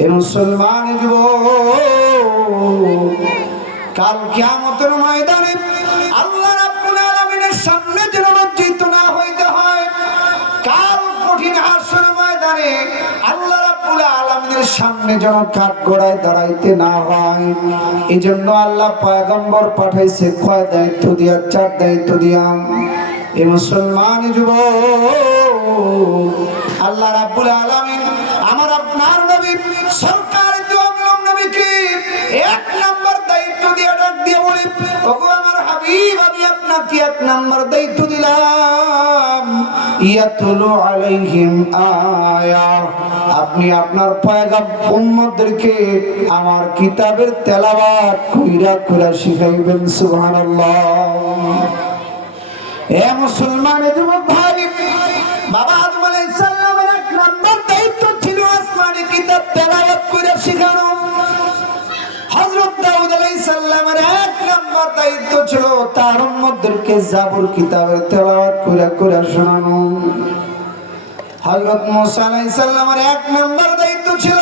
এ মুসলমান যুবক, কাল কিয়ামতের ময়দানে আল্লাহ রাব্বুল আলামিনের সামনে যেন লজ্জিত না হইতে হয়। কাল কঠিন হাসরের ময়দানে আল্লাহ রাব্বুল আলামিনের সামনে যেন কাঠগড়ায় দাঁড়াইতে না হয়, এজন্য আল্লাহ পয়গম্বর পাঠাইছে। কয় দায়িত্ব দিয়া? 4 দায়িত্ব দিয়া। এ মুসলমান যুবক, আল্লাহ রাব্বুল আলামিন আমার আপনার নবী সরকার দু আলম নবীকে 1 নম্বর দায়িত্ব দিয়ে ডাক দিয়ে বলে, ওগো আমার হাবিব, আমি আপনাকে 1 নম্বর দায়িত্ব দিলাম, ইয়াতুলু আলাইহিম আয়া। আপনি আপনার পয়গম্বর উম্মতদেরকে আমার কিতাবের তেলাওয়াত কইরা কইরা শিখাইবেন। সুবহানাল্লাহ। এ মুসলমান যুবক ভাই, বাবা আদম আলাইহিস সালামের 1 নম্বর দায়িত্ব ছিল আসমানি কিতাব তেলাওয়াত করে শেখানো। হযরত দাউদ আলাইহিস সালামের 1 নম্বর দায়িত্ব ছিল তার উম্মতদেরকে জাবুর কিতাবের তেলাওয়াত করে করে শোনানো। হযরত মুসা আলাইহিস সালামের 1 নম্বর দায়িত্ব ছিল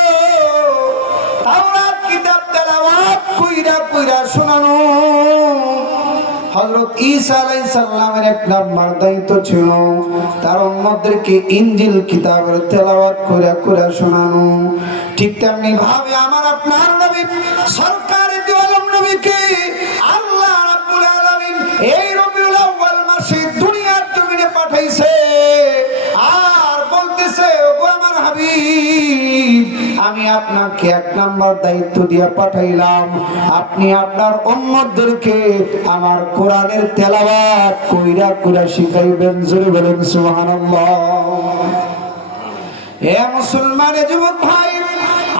তাওরাত কিতাব তেলাওয়াত কইরা কইরা শোনানো। হযরত ঈসা আলাইহিস সালামের 1 নম্বর দায়িত্ব ছিল তার উম্মতদেরকে ইনজিল কিতাবের তেলাওয়াত কইরা কইরা শোনানো। ঠিক তেমনি ভাবে আমার আপনার নবী সরকার দু আলম নবীকে আল্লাহ রাব্বুল আলামিন এই রবিউল আউয়াল মাসে দুনিয়ার জমিনে পাঠাইছে, আর বলতেছে, ওগো আমার হাবিব, আমি আপনাকে 1 নম্বর দায়িত্ব দিয়ে পাঠাইলাম, আপনি আপনার উম্মতদেরকে আমার কোরআনের তেলাওয়াত কইরা কইরা শিখাইবেন। জোরে বলেন সুবহানাল্লাহ। হে মুসলমান যুবক ভাই,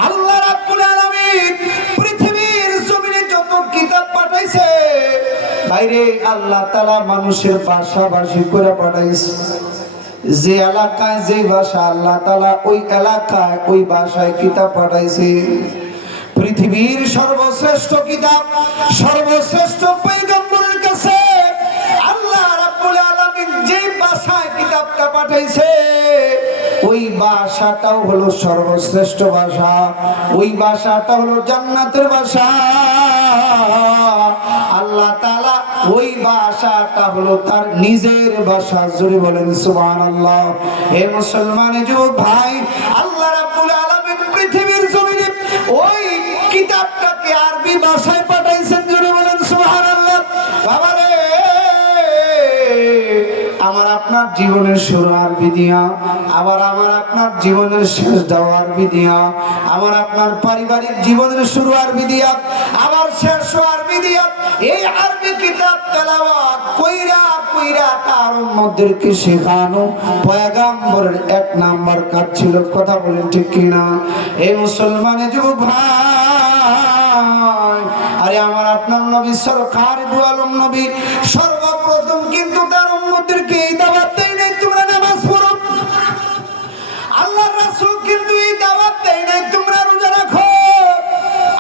আল্লাহ রাব্বুল আলামিন পৃথিবীর জমিনে যত কিতাব পাঠাইছে, বাইরে আল্লাহ তাআলা মানুষের ভাষাভাষী করে পাঠাইছে। যে এলাকায় যে ভাষা, আল্লাহ তাআলা ওই এলাকায় ওই ভাষায় কিতাব পাঠাইছে। পৃথিবীর সর্বশ্রেষ্ঠ কিতাব, সর্বশ্রেষ্ঠ পয়গম্বরের কাছে আল্লাহ রাব্বুল আলামিন যে ভাষায় কিতাবটা পাঠাইছে, ওই ভাষাটাও হলো সর্বশ্রেষ্ঠ ভাষা। ওই ভাষাটা হলো জান্নাতের ভাষা। আল্লাহ তাআলা ওই ভাষাটা হলো তার নিজের ভাষা। জোরে বলেন সুবহানাল্লাহ। হে মুসলমান যুবক ভাই, আল্লাহ রাব্বুল আলামিন পৃথিবীর জমিনে ওই কিতাবটাকে আরবি ভাষায় পাঠাইছেন। জোরে বলেন সুবহানাল্লাহ। বাবারে, আমার আপনার জীবনের শুরু আরবি দিয়া, আবার আমার আপনার জীবনের শেষ দাও আরবি দিয়া, আমার আপনার পারিবারিক জীবনের শুরু আরবি দিয়া, আবার শেষ আরবি দিয়া। এই আরবি কিতাব তেলাওয়াত কইরা কইরা তার উম্মতদেরকে শেখানো পয়গম্বরের 1 নম্বর কাজ ছিল। কথা বলেন ঠিক কিনা? এই মুসলমানের যুবক ভাই, আরে আমার আপনার নবী সরকার দু আলম নবী সর্বপ্রথম কিন্তু তার উম্মতদেরকে এই দাওয়াত দেয় নাই, তোমরা নামাজ পড়ো। আল্লাহর রাসূল কিন্তু এই দাওয়াত দেয় নাই, তোমরা রোজা রাখো।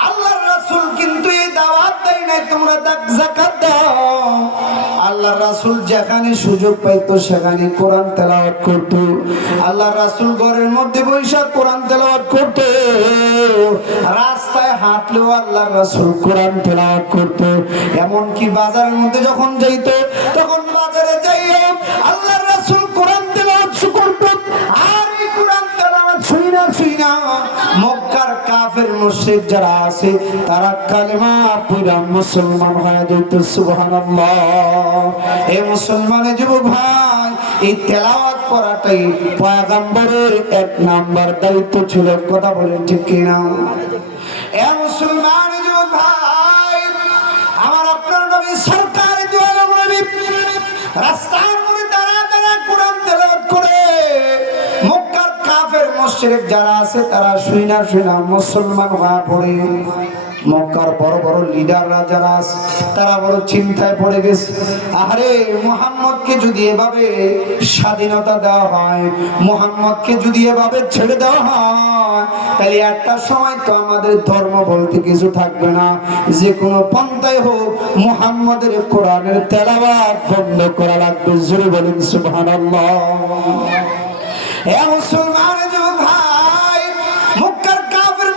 আল্লাহর রাসূল কিন্তু এই দাওয়াত দেয় নাই, তোমরা যাকাত দাও। আল্লাহর রাসূল যেখানে সুযোগ পাইতো সেখানে কোরআন তেলাওয়াত করত। আল্লাহর রাসূল ঘরের মধ্যে বসে কোরআন তেলাওয়াত করত, রাস্তায় হাঁটলেও আল্লাহর রাসূল কোরআন তেলাওয়াত করত। এমন কি বাজারের মধ্যে যখন যাইত, তখন বাজারে যাইও আল্লাহর রাসূল কোরআন তেলাওয়াত করত। আর এই কোরআন তেলাওয়াত শুইনা শুইনা মক্কার কাফের মুশরিক যারা আছে তারা কালেমা পড়া মুসলমান হয়ে যেত। সুবহানাল্লাহ। হে মুসলমানের যুবক ভাই, এই তেলাওয়াত করাটাই পয়গম্বরের 1 নম্বর দায়িত্ব ছিল। কথা বলেন ঠিক কিনা? হে মুসলমান যুবক ভাই, আমার আপনার নবী সরকার দু আলম নবী রাস্তার মধ্যে দাঁড়া দাঁড়া কোরআন তেলাওয়াত করে মক্কার কাফের মুশরিক যারা আছে তারা শুইনা শুইনা মুসলমান হয়ে পড়ে। মক্কার বড় বড় লিডাররা যারা আছে তারা বড় চিন্তায় পড়ে গেছে। আরে মুহাম্মদকে যদি এভাবে স্বাধীনতা দেওয়া হয়, মুহাম্মদকে যদি এভাবে ছেড়ে দেওয়া হয়, তাহলে একটা সময় তো আমাদের ধর্ম বলতে কিছু থাকবে না। যে কোনো পন্থায় হোক মুহাম্মদের কোরআনের তেলাওয়াত বন্ধ করা লাগবে। জোরে বলেন সুবহানাল্লাহ। হে মুসলমান যুবক ভাই, মক্কার কাফের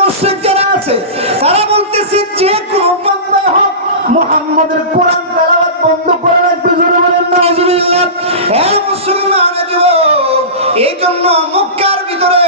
তারা বলতেছে যে কোনো বান্দায় হোক মুহাম্মাদের কোরআন তেলাওয়াত বন্ধ করে রাখবে, জোরে বলেন নাউজুবিল্লাহ। হে মুসলমান যুবক, এই জন্য মক্কার ভিতরে